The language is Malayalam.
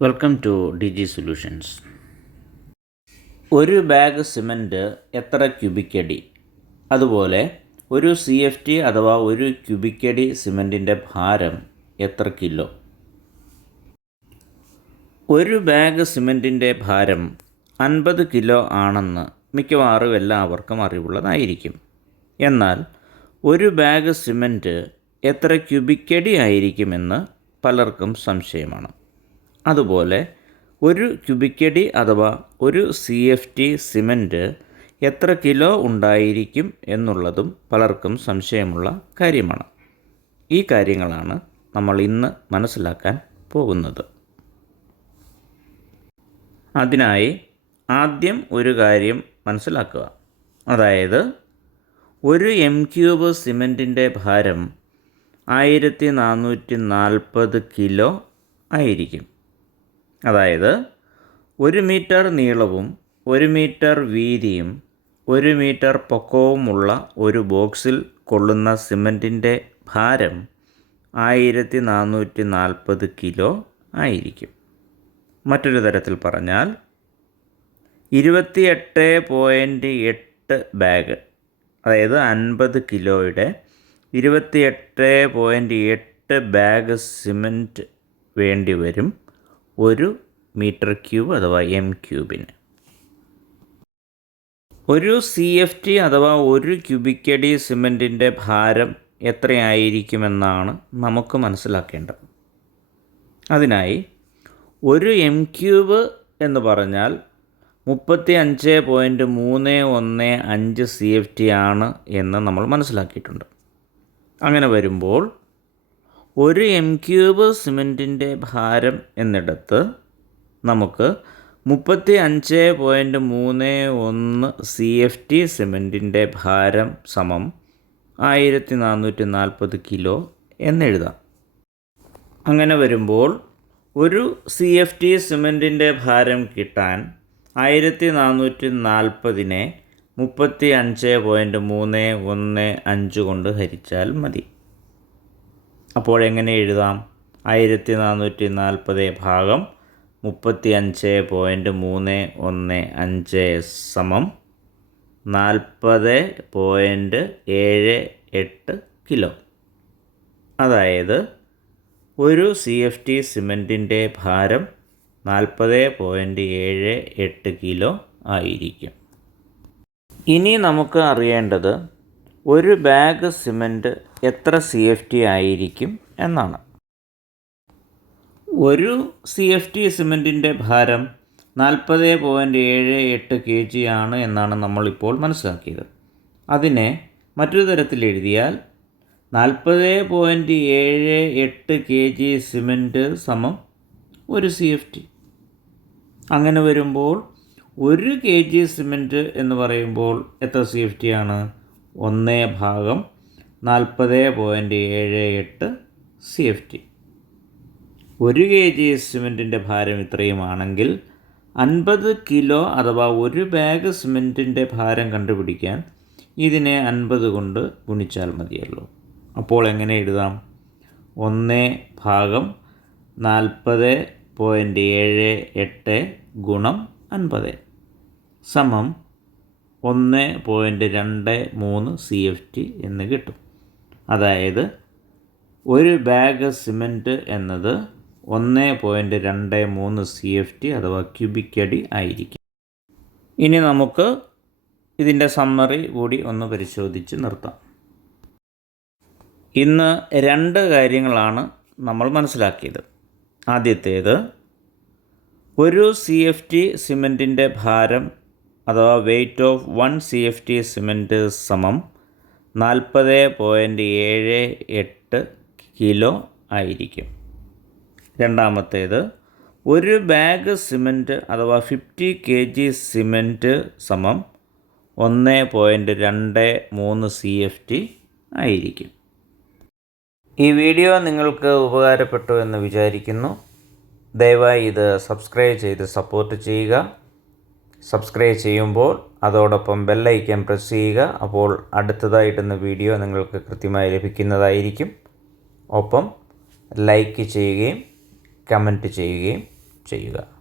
Welcome to D G solutions ഒരു ബാഗ് സിമന്റ് എത്ര ക്യൂബിക്കടി അതുപോലെ ഒരു സി എഫ് ടി അഥവാ ഒരു ക്യൂബിക്കടി സിമന്റിന്റെ ഭാരം എത്ര കിലോ ഒരു ബാഗ് സിമന്റിന്റെ ഭാരം അൻപത് കിലോ ആണെന്ന് മിക്കവാറും എല്ലാവർക്കും അറിവുള്ളതായിരിക്കും. എന്നാൽ ഒരു ബാഗ് സിമന്റ് എത്ര ക്യൂബിക്കടി ആയിരിക്കുമെന്ന് പലർക്കും സംശയമാണ്. അതുപോലെ ഒരു ക്യുബിക്കടി അഥവാ ഒരു സി എഫ് ടി സിമന്റ് എത്ര കിലോ ഉണ്ടായിരിക്കും എന്നുള്ളതും പലർക്കും സംശയമുള്ള കാര്യമാണ്. ഈ കാര്യങ്ങളാണ് നമ്മൾ ഇന്ന് മനസ്സിലാക്കാൻ പോകുന്നത്. അതിനായി ആദ്യം ഒരു കാര്യം മനസ്സിലാക്കുക. അതായത് ഒരു എം ക്യൂബ് സിമന്റിന്റെ ഭാരം ആയിരത്തി നാനൂറ്റി നാൽപ്പത് കിലോ ആയിരിക്കും. അതായത് ഒരു മീറ്റർ നീളവും ഒരു മീറ്റർ വീതിയും ഒരു മീറ്റർ പൊക്കവുമുള്ള ഒരു ബോക്സിൽ കൊള്ളുന്ന സിമന്റിന്റെ ഭാരം ആയിരത്തി നാനൂറ്റി നാൽപ്പത് കിലോ ആയിരിക്കും. മറ്റൊരു തരത്തിൽ പറഞ്ഞാൽ ഇരുപത്തിയെട്ട് പോയിന്റ് എട്ട് ബാഗ് അതായത് അൻപത് കിലോയുടെ ഇരുപത്തിയെട്ട് പോയിന്റ് എട്ട് ബാഗ് സിമന്റ് വേണ്ടി വരും. ഒരു മീറ്റർ ക്യൂബ് അഥവാ എം ക്യൂബിന്. ഒരു സി എഫ് ടി അഥവാ ഒരു ക്യൂബിക്കടി സിമന്റിന്റെ ഭാരം എത്രയായിരിക്കുമെന്നാണ് നമുക്ക് മനസ്സിലാക്കേണ്ടത്. അതിനായി ഒരു എം ക്യൂബ് എന്ന് പറഞ്ഞാൽ മുപ്പത്തി അഞ്ച് പോയിന്റ് മൂന്ന് ഒന്ന് അഞ്ച് സി എഫ് ടി ആണ് എന്ന് നമ്മൾ മനസ്സിലാക്കിയിട്ടുണ്ട്. അങ്ങനെ വരുമ്പോൾ ഒരു എം ക്യൂബ് സിമന്റിന്റെ ഭാരം എന്നിടത്ത് നമുക്ക് മുപ്പത്തി അഞ്ച് പോയിന്റ് മൂന്ന് ഒന്ന് സി എഫ് ടി സിമന്റിന്റെ ഭാരം സമം ആയിരത്തി നാനൂറ്റി നാൽപ്പത് കിലോ എന്നെഴുതാം. അങ്ങനെ വരുമ്പോൾ ഒരു സി എഫ് ടി സിമന്റിന്റെ ഭാരം കിട്ടാൻ ആയിരത്തി നാനൂറ്റി നാൽപ്പതിനെ മുപ്പത്തി അഞ്ച് പോയിന്റ് മൂന്ന് ഒന്ന് അഞ്ച് കൊണ്ട് ഹരിച്ചാൽ മതി. അപ്പോൾ എങ്ങനെ എഴുതാം? ആയിരത്തി നാനൂറ്റി നാൽപ്പത് ഭാഗം മുപ്പത്തി അഞ്ച് പോയിന്റ് മൂന്ന് ഒന്ന് അഞ്ച് സമം നാൽപ്പത് പോയിന്റ് ഏഴ് എട്ട് കിലോ. അതായത് ഒരു സി എഫ് ടി സിമന്റിന്റെ ഭാരം നാൽപ്പത് പോയിന്റ് ഏഴ് എട്ട് കിലോ ആയിരിക്കും. ഇനി നമുക്ക് അറിയേണ്ടത് ഒരു ബാഗ് സിമന്റ് എത്ര സി എഫ് ടി ആയിരിക്കും എന്നാണ്. ഒരു സി എഫ് ടി സിമന്റിന്റെ ഭാരം നാൽപ്പത് പോയിന്റ് ഏഴ് എട്ട് കെ ജി ആണ് എന്നാണ് നമ്മളിപ്പോൾ മനസ്സിലാക്കിയത്. അതിനെ മറ്റൊരു തരത്തിൽ എഴുതിയാൽ നാൽപ്പത് പോയിന്റ് ഏഴ് എട്ട് കെ ജി സിമന്റ് സമം ഒരു സി എഫ് ടി. അങ്ങനെ വരുമ്പോൾ ഒരു കെ ജി സിമന്റ് എന്ന് പറയുമ്പോൾ എത്ര സി എഫ് ടി ആണ്? ഒന്ന് ഭാഗം നാൽപ്പത് പോയിന്റ് ഏഴ് എട്ട് സി എഫ് ടി ഒരു കെ ജി സിമെന്റിന്റെ ഭാരം ഇത്രയുമാണെങ്കിൽ അൻപത് കിലോ അഥവാ ഒരു ബാഗ് സിമെന്റിന്റെ ഭാരം കണ്ടുപിടിക്കാൻ ഇതിനെ അൻപത് കൊണ്ട് ഗുണിച്ചാൽ മതിയല്ലോ. അപ്പോൾ എങ്ങനെ എഴുതാം? ഒന്ന് ഭാഗം നാൽപ്പത് പോയിന്റ് ഏഴ് എട്ട് ഗുണം അൻപത്. സമം ഒന്ന് പോയിന്റ് രണ്ട് മൂന്ന് സി എഫ് ടി എന്ന് കിട്ടും. അതായത് ഒരു ബാഗ് സിമന്റ് എന്നത് ഒന്ന് പോയിന്റ് രണ്ട് മൂന്ന് സി എഫ് ടി അഥവാ ക്യൂബിക് അടി ആയിരിക്കും. ഇനി നമുക്ക് ഇതിന്റെ സമ്മറി കൂടി ഒന്ന് പരിശോധിച്ച് നിർത്താം. ഇന്ന് രണ്ട് കാര്യങ്ങളാണ് നമ്മൾ മനസ്സിലാക്കിയത്. ആദ്യത്തേത് ഒരു സി എഫ് ടി സിമെന്റിന്റെ ഭാരം അഥവാ weight of one C F T cement സമം. നാൽപ്പത് പോയിന്റ് ഏഴ് എട്ട് കിലോ ആയിരിക്കും. രണ്ടാമത്തേത് ഒരു ബാഗ് സിമന്റ് അഥവാ ഫിഫ്റ്റി കെ ജി സിമന്റ് സമം ഒന്ന് പോയിന്റ് രണ്ട് മൂന്ന് സി എഫ് ടി ആയിരിക്കും. ഈ വീഡിയോ നിങ്ങൾക്ക് ഉപകാരപ്പെട്ടു എന്ന് വിചാരിക്കുന്നു. ദയവായി ഇത് സബ്സ്ക്രൈബ് ചെയ്ത് സപ്പോർട്ട് ചെയ്യുക. സബ്സ്ക്രൈബ് ചെയ്യുമ്പോൾ അതോടൊപ്പം ബെല്ലൈക്കൻ പ്രസ് ചെയ്യുക. അപ്പോൾ അടുത്തതായിട്ടുന്ന വീഡിയോ നിങ്ങൾക്ക് കൃത്യമായി ലഭിക്കുന്നതായിരിക്കും. ഒപ്പം ലൈക്ക് ചെയ്യുകയും കമന്റ് ചെയ്യുകയും ചെയ്യുക.